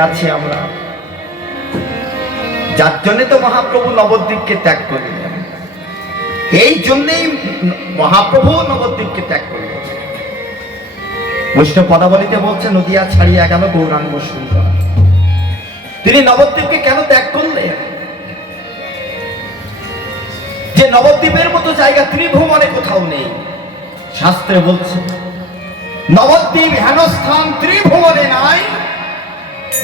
আছি আমরা। যার জন্য তো মহাপ্রভু নবদ্বীপকে ত্যাগ করলেন। এই জন্যেই মহাপ্রভু নবদ্বীপকে ত্যাগ করলেন। বৈষ্ণব পদাবলিতে বলছে, নদিয়া ছাড়িয়া গেল গৌরাঙ্গ সুন্দর। তিনি নবদ্বীপকে কেন ত্যাগ করলেন? যে নবদ্বীপের মতো জায়গা ত্রিভুবনে কোথাও নেই। শাস্ত্রে বলছে, নবদ্বীপ হেনস্থান ত্রিভুবনে নাই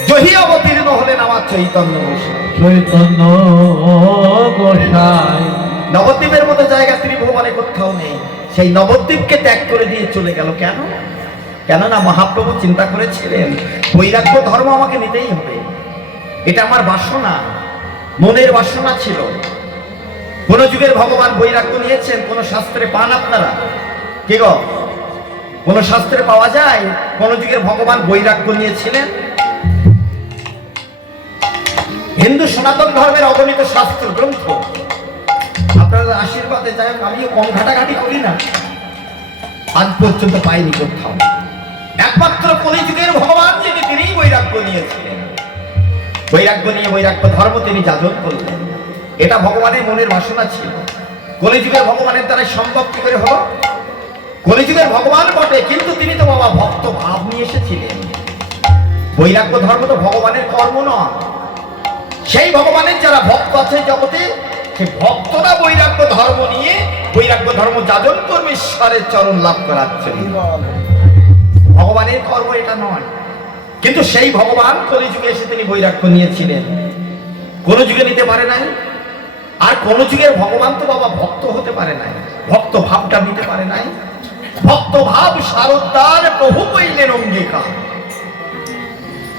জহি অবতীর্ণ হলেন আমার চৈতন্য চৈতন্য গোসাই নবদ্বীপের মতো জায়গা ত্রিভুবনে কোথাও নেই। সেই নবদ্বীপকে ত্যাগ করে দিয়ে চলে গেল কেন? কেননা মহাপ্রভু চিন্তা করেছিলেন বৈরাগ্য ধর্ম আমাকে নিতেই হবে। এটা আমার বাসনা মনের বাসনা ছিল। কোন যুগের ভগবান বৈরাগ্য নিয়েছেন কোন শাস্ত্রে পান আপনারা? কে গো? কোন শাস্ত্রে পাওয়া যায়? কোন যুগের ভগবান বৈরাগ্য নিয়েছিলেন? হিন্দু সনাতন ধর্মের অগণিত শাস্ত্র গ্রন্থ। আপনাদের আশীর্বাদে যাই হোক, আমিও কম ঘাটাঘাটি করি না। আজ পর্যন্ত পাইনি কোথাও। একমাত্র কলিযুগের ভগবান যিনি তিনি বৈরাগ্য নিয়েছিলেন। বৈরাগ্য নিয়ে বৈরাগ্য ধর্ম তিনি যাজন করলেন। এটা ভগবানের মনের বাসনা ছিল। কলিযুগের ভগবানের দ্বারা সম্ভব কি করে হলো? কলিযুগের ভগবান বটে, কিন্তু তিনি তো বাবা ভক্ত, ভাব নিয়ে এসেছিলেন। বৈরাগ্য ধর্ম তো ভগবানের কর্ম নয়। সেই ভগবানের যারা ভক্ত আছে জগতে, সেই ভক্তরা বৈরাগ্য ধর্ম নিয়ে বৈরাগ্য ধর্ম যাজন করবে, ঈশ্বরের চরণ লাভ করার জন্য ভগবানের কর্ম এটা নয়। কিন্তু সেই ভগবান কলিযুগে এসে তিনি বৈরাগ্য নিয়েছিলেন। কোন যুগে নিতে পারে নাই। আর কোন যুগের ভগবান তো বাবা ভক্ত হতে পারে নাই। ভক্ত ভাবটা নিতে পারে নাই। ভক্ত ভাব সারদার প্রভু কইলেন অঙ্গীকার।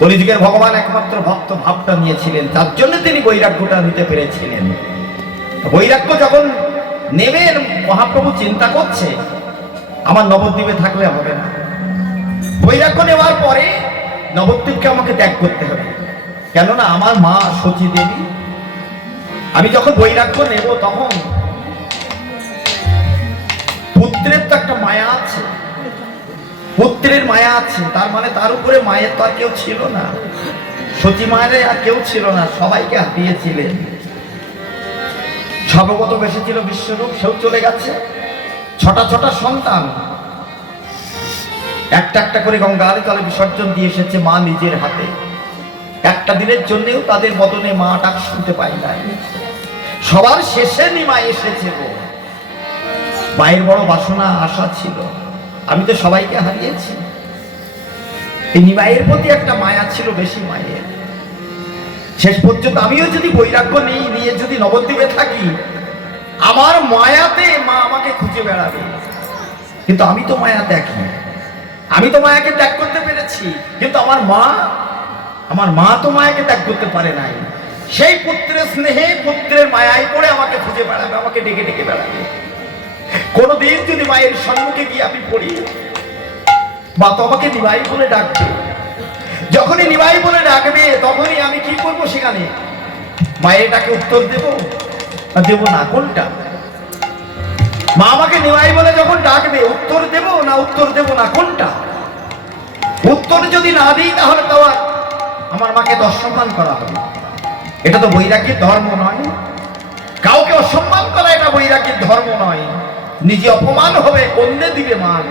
কলিযুগের ভগবান একমাত্র ভক্ত ভাবটা নিয়েছিলেন, তার জন্য তিনি বৈরাগ্যটা নিতে পেরেছিলেন। বৈরাগ্য যখন নেবেন, মহাপ্রভু চিন্তা করছে, আমার নবদ্বীপে থাকলে হবে না। বৈরাগ্য নেওয়ার পরে নবদ্বীপকে আমাকে ত্যাগ করতে হবে। কেননা আমার মা সতী দেবী। আমি যখন বৈরাগ্য নেব তখন পুত্রের তো একটা মায়া আছে পুত্রের মায়া আছে, তার মানে তার উপরে মায়ের তো আর কেউ ছিল না। সতী মায়ের আর কেউ ছিল না, সবাইকে হারিয়েছিলেন সর্বগত বেশি ছিল বিশ্বরূপ, সেও চলে গেছে। ছটা ছটা সন্তান। একটা একটা করে গঙ্গার তলে বিসর্জন দিয়ে এসেছে মা নিজের হাতে। একটা দিনের জন্যেও তাদের বদনে মা ডাক শুনতে পাই নাই। সবার শেষে নিমা এসেছে গো। মায়ের বড় বাসনা, আশা ছিল। আমি তো সবাইকে হারিয়েছি। এই নিমাইয়ের প্রতি একটা মায়া ছিল বেশি মায়ের। শেষ পর্যন্ত আমিও যদি বৈরাগ্য নেই, নিয়ে যদি নবদ্বীপে থাকি, আমার মায়াতে মা আমাকে খুঁজে বেড়াবে। কিন্তু আমি তো মায়া দেখি আমি তো মায়াকে ত্যাগ করতে পেরেছি, কিন্তু আমার মা আমার মা তো মায়াকে ত্যাগ করতে পারে নাই। সেই পুত্রের স্নেহে পুত্রের মায়ায় পড়ে আমাকে খুঁজে বেড়াবে, আমাকে ডেকে ডেকে বেড়াবে। কোনদিন যদি মায়ের সম্মুখে গিয়ে আমি পড়ি, মা তো আমাকে নিবাই বলে ডাকবে। যখনই নিবাই বলে ডাকবে, তখনই আমি কি করব সেখানে? মায়ের ডাকে উত্তর দেব দেব না, কোনটা? মা আমাকে নিবাই বলে যখন ডাকবে, উত্তর দেব না উত্তর দেব না, কোনটা? উত্তর যদি না দিই, তাহলে তো আমার মাকে তো অসম্মান করা হবে। এটা তো বৈরাগ্যের ধর্ম নয়। কাউকে অসম্মান করা এটা বৈরাগ্যের ধর্ম নয়। নিজে অপমান হবে, অন্যে দিবে মান।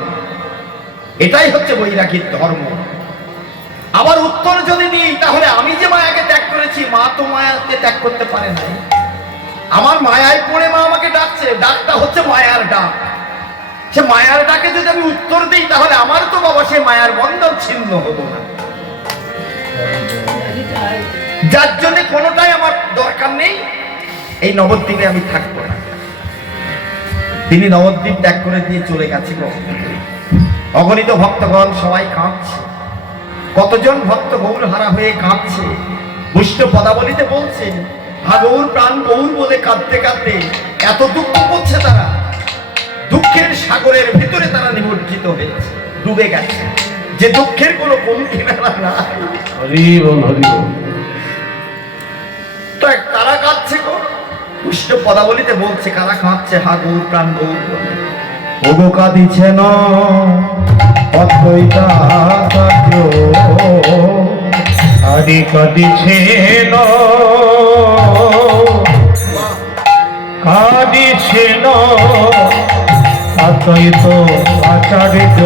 এটাই হচ্ছে বৈরাগ্যের ধর্ম। আবার উত্তর যদি দিই, তাহলে আমি যে মায়াকে ত্যাগ করেছি, মা তো মায়াকে ত্যাগ করতে পারে নাই। আমার মায়ায় পড়ে মা আমাকে ডাকছে, ডাকটা হচ্ছে মায়ার ডাক। সে মায়ার ডাকে যদি আমি উত্তর দিই, তাহলে আমার তো বাবা সে মায়ার বন্ধন ছিন্ন হতো না। যার জন্য কোনোটাই আমার দরকার নেই, এই নবদ্বীপে আমি থাকব না। তিনি নবদ্বীপ ত্যাগ করে দিয়ে চলে গেছিল। অগণিত ভক্তগণ সবাই কাঁদছে। কতজন ভক্ত গৌর হারা হয়ে কাঁদছে। বৈষ্ণব পদাবলিতে বলছে হা গৌর প্রাণ গৌর বলে কাঁদতে কাঁদতে এত দুঃখ করছে তারা। দুঃখের সাগরের ভিতরে তারা নিমজ্জিত হয়েছে ডুবে গেছে। যে দুঃখের কোনো নাই। হরি বল তো গো পুষ্ট পদাবলিতে বলছে কারা কাঁদছে হা গৌর প্রাণ গৌর বলে ওগো কাঁদিছে ন অদ্বৈতা আতই তো আচার্য।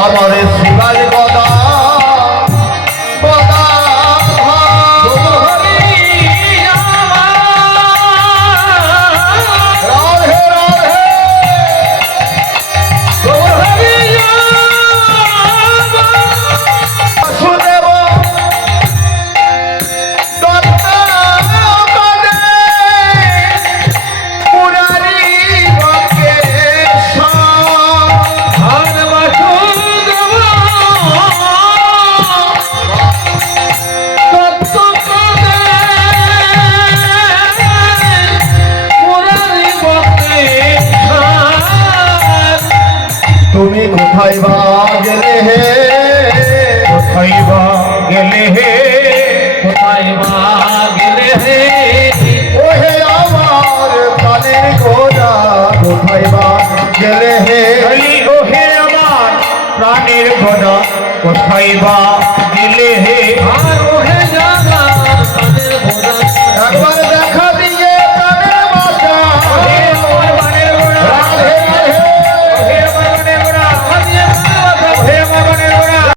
আমার ঘোড়া কোথায় বা